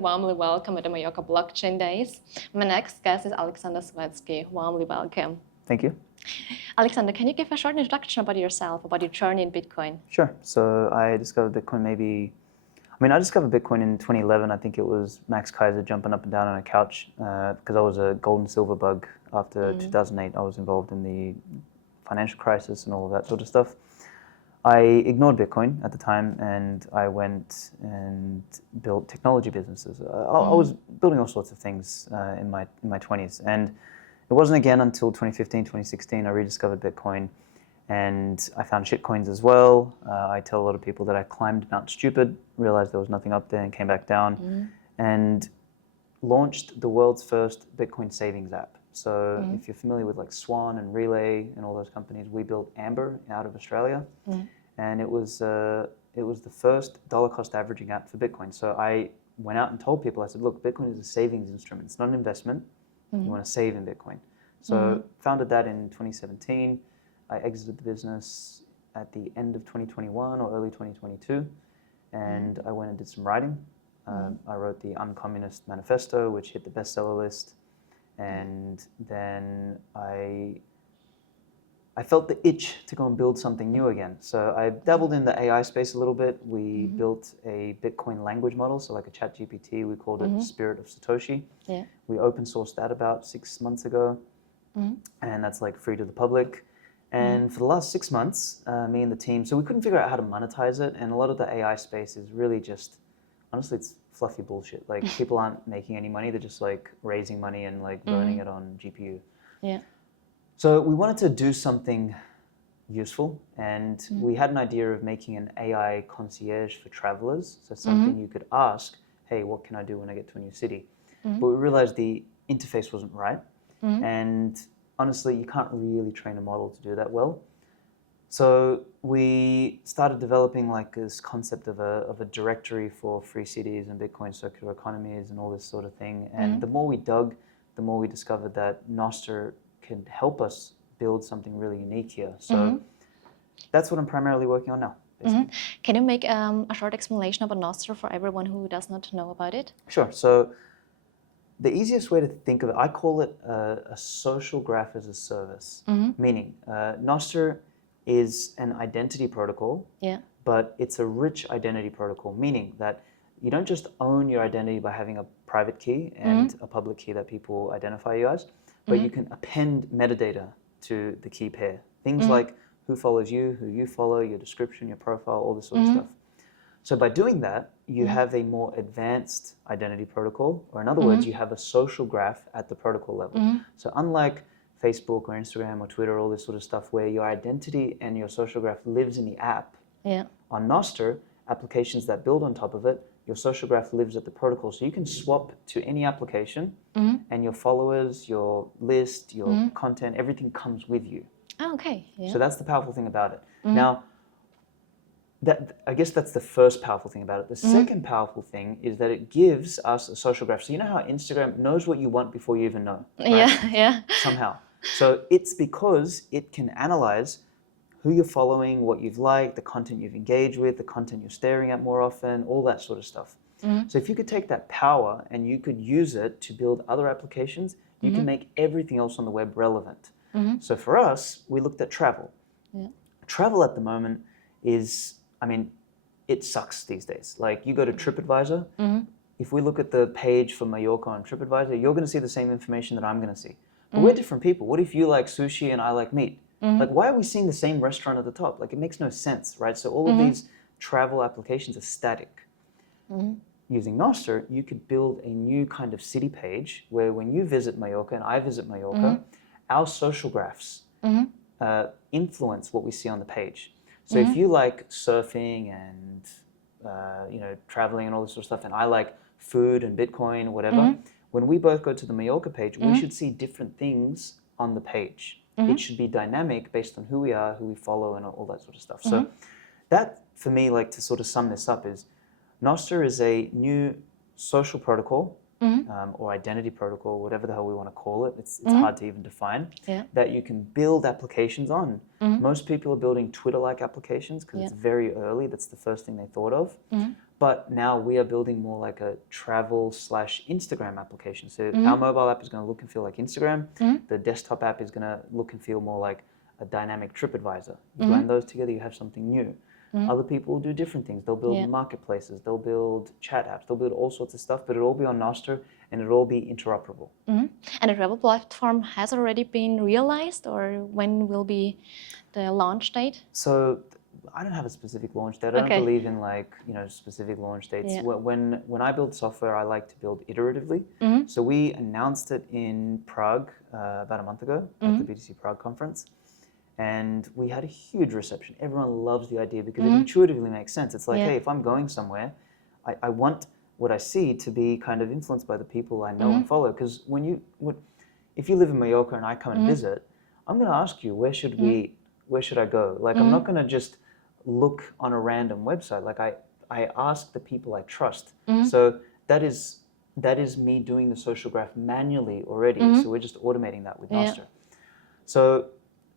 and warmly welcome at the Mallorca Blockchain Days. My next guest is Aleksandar Svetski. Warmly welcome. Thank you. Alexander, can you give a short introduction about yourself, about your journey in Bitcoin? Sure. So I discovered Bitcoin I discovered Bitcoin in 2011. I think it was Max Kaiser jumping up and down on a couch because I was a gold and silver bug. After 2008, I was involved in the financial crisis and all of that sort of stuff. I ignored Bitcoin at the time, and I went and built technology businesses. I was building all sorts of things in my 20s, and it wasn't again until 2015, 2016 I rediscovered Bitcoin, and I found shitcoins as well. I tell a lot of people that I climbed Mount Stupid, realized there was nothing up there, and came back down, and launched the world's first Bitcoin savings app. So if you're familiar with like Swan and Relay and all those companies, we built Amber out of Australia, and it was the first dollar cost averaging app for Bitcoin. So I went out and told people, I said, look, Bitcoin is a savings instrument. It's not an investment. You want to save in Bitcoin. So founded that in 2017. I exited the business at the end of 2021 or early 2022, and I went and did some writing. I wrote the UnCommunist Manifesto, which hit the bestseller list. And then I felt the itch to go and build something new again. So I dabbled in the AI space a little bit. We built a Bitcoin language model, so like a ChatGPT. We called it Spirit of Satoshi. Yeah. We open sourced that about 6 months ago, and that's like free to the public. And for the last 6 months, me and the team, so we couldn't figure out how to monetize it. And a lot of the AI space is really just, honestly, it's fluffy bullshit. Like people aren't making any money. They're just like raising money and like burning it on GPU. Yeah. So we wanted to do something useful, and we had an idea of making an AI concierge for travelers. So something you could ask, hey, what can I do when I get to a new city? But we realized the interface wasn't right. And honestly, you can't really train a model to do that well. So we started developing like this concept of a directory for free cities and Bitcoin circular economies and all this sort of thing. And the more we dug, the more we discovered that Nostr can help us build something really unique here. So that's what I'm primarily working on now. Can you make a short explanation about Nostr for everyone who does not know about it? Sure. So the easiest way to think of it, I call it a social graph as a service, meaning Nostr is an identity protocol, but it's a rich identity protocol, meaning that you don't just own your identity by having a private key and a public key that people identify you as, but you can append metadata to the key pair. Things like who follows you, who you follow, your description, your profile, all this sort of stuff. So by doing that, you have a more advanced identity protocol, or in other words, you have a social graph at the protocol level. So unlike Facebook or Instagram or Twitter, all this sort of stuff where your identity and your social graph lives in the app, on Nostr, applications that build on top of it, your social graph lives at the protocol. So you can swap to any application and your followers, your list, your content, everything comes with you. Oh, okay. Yeah. So that's the powerful thing about it. Now, I guess that's the first powerful thing about it. The second powerful thing is that it gives us a social graph. So you know how Instagram knows what you want before you even know, right? Yeah. Somehow. So it's because it can analyze who you're following, what you've liked, the content you've engaged with, the content you're staring at more often, all that sort of stuff. So if you could take that power and you could use it to build other applications, you can make everything else on the web relevant. So for us, we looked at travel. Travel at the moment is, it sucks these days. Like you go to TripAdvisor, if we look at the page for Mallorca on TripAdvisor, you're going to see the same information that I'm going to see. But we're different people. What if you like sushi and I like meat? Like, why are we seeing the same restaurant at the top? Like, it makes no sense, right? So all of these travel applications are static. Using Nostr, you could build a new kind of city page where when you visit Mallorca and I visit Mallorca, our social graphs influence what we see on the page. So if you like surfing and traveling and all this sort of stuff, and I like food and Bitcoin, whatever, when we both go to the Mallorca page, we should see different things on the page. It should be dynamic based on who we are, who we follow, and all that sort of stuff. So that, for me, like to sort of sum this up, is Nostr is a new social protocol or identity protocol, whatever the hell we want to call it. It's hard to even define, that you can build applications on. Most people are building Twitter-like applications because it's very early. That's the first thing they thought of. But now we are building more like a travel/Instagram application. So our mobile app is going to look and feel like Instagram. The desktop app is going to look and feel more like a dynamic TripAdvisor. You blend those together, you have something new. Other people will do different things. They'll build marketplaces, they'll build chat apps, they'll build all sorts of stuff, but it'll all be on Nostr and it'll all be interoperable. And the travel platform has already been realized, or when will be the launch date? So I don't have a specific launch date. I don't believe in specific launch dates. Yeah. When I build software, I like to build iteratively. So we announced it in Prague about a month ago at the BTC Prague conference. And we had a huge reception. Everyone loves the idea because it intuitively makes sense. It's like, hey, if I'm going somewhere, I want what I see to be kind of influenced by the people I know and follow. Because if you live in Mallorca and I come and visit, I'm going to ask you, where should I go? Like, I'm not going to just look on a random website. Like, I ask the people I trust. So that is me doing the social graph manually already. So we're just automating that with Nostr. So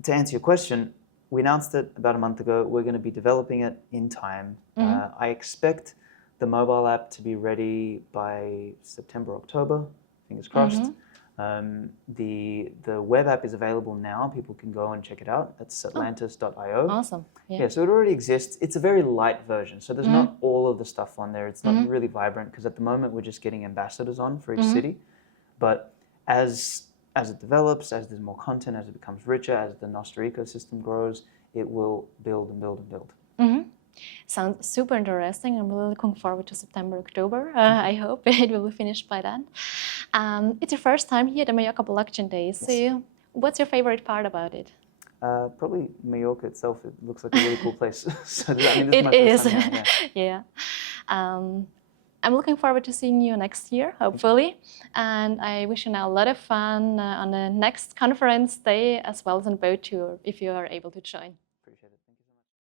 to answer your question, we announced it about a month ago. We're going to be developing it in time. I expect the mobile app to be ready by September, October, fingers crossed. The web app is available now. People can go and check it out. That's atlantis.io. Awesome. Yeah, so it already exists. It's a very light version. So there's not all of the stuff on there. It's not really vibrant because at the moment we're just getting ambassadors on for each city. But as it develops, as there's more content, as it becomes richer, as the Nostr ecosystem grows, it will build and build and build. Sounds super interesting. I'm really looking forward to September, October. I hope it will be finished by then. It's your first time here at the Mallorca Blockchain Days. Yes. So what's your favorite part about it? Probably Mallorca itself. It looks like a really cool place. So this is It my is. first time here, I'm looking forward to seeing you next year, hopefully. And I wish you now a lot of fun on the next conference day, as well as on boat tour, if you are able to join.